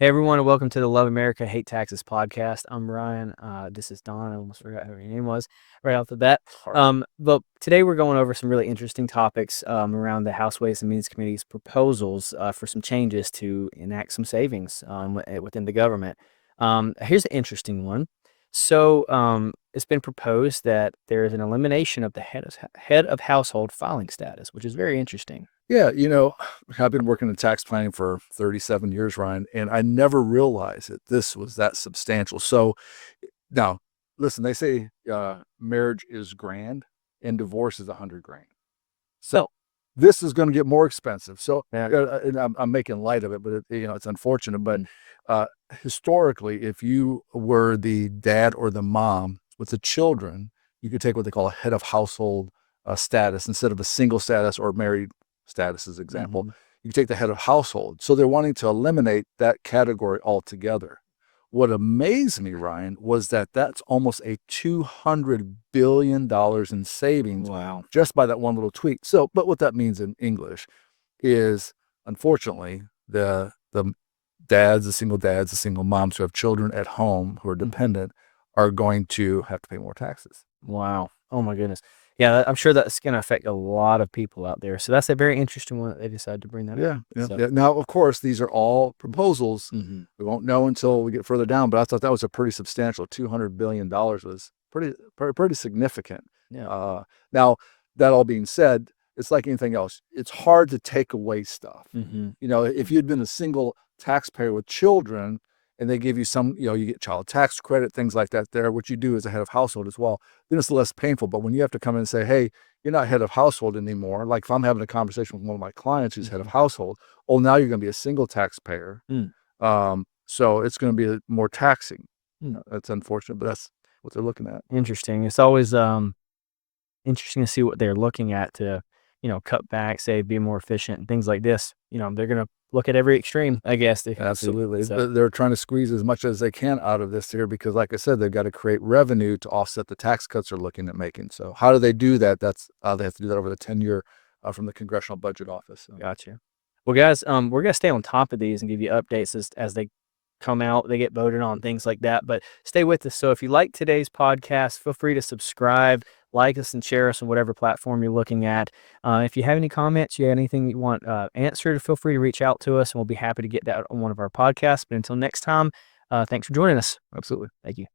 Hey everyone, and welcome to the Love America Hate Taxes podcast. I'm Ryan. This is Don. I almost forgot who your name was right off the bat. Hard. But today we're going over some really interesting topics around the House Ways and Means Committee's proposals for some changes to enact some savings within the government. Here's an interesting one. It's been proposed that there is an elimination of the head of household filing status, which is very interesting. Yeah, I've been working in tax planning for 37 years, Ryan, and I never realized that this was that substantial. So now, listen, they say marriage is grand and divorce is 100 grand. So this is going to get more expensive. So, and I'm making light of it, but it's unfortunate. But uh, historically, if you were the dad or the mom with the children, you could take what they call a head of household status instead of a single status or married status, as example. Mhm. You take the head of household. So they're wanting to eliminate that category altogether. What amazed me, Ryan, was that that's almost a $200 billion in savings Wow. just by that one little tweak. So, but what that means in English is, unfortunately, the dads, the single moms who have children at home who are dependent are going to have to pay more taxes. Wow. Oh my goodness. Yeah, I'm sure that's gonna affect a lot of people out there. So that's a very interesting one that they decided to bring that up. Yeah, yeah, So, yeah. Now, of course, these are all proposals. mhm. We won't know until we get further down, but I thought that was a pretty substantial $200 billion was pretty significant. Yeah. Uh, Now, that all being said, it's like anything else. It's hard to take away stuff. Mhm. If you'd been a single taxpayer with children and they give you some, you get child tax credit, things like that there, which you do as a head of household as well, then it's less painful. But when you have to come in and say, hey, you're not head of household anymore. Like if I'm having a conversation with one of my clients who's head of Mhm. household, oh, now you're going to be a single taxpayer. Mm. So it's going to be more taxing. Mm. That's unfortunate, but that's what they're looking at. Interesting. It's always interesting to see what they're looking at to, cut back, say, be more efficient and things like this. They're gonna look at every extreme, I guess they can see. Absolutely. So They're trying to squeeze as much as they can out of this here because, like I said, they've got to create revenue to offset the tax cuts they're looking at making. So, how do they do that? They have to do that over the 10-year from the Congressional Budget Office. So, gotcha. Well, guys, we're gonna stay on top of these and give you updates as they come out, they get voted on, things like that. But stay with us. So if you like today's podcast, feel free to subscribe, like us, and share us on whatever platform you're looking at. If you have any comments, you have anything you want answered, feel free to reach out to us, and we'll be happy to get that on one of our podcasts. But until next time, thanks for joining us. absolutely. Thank you.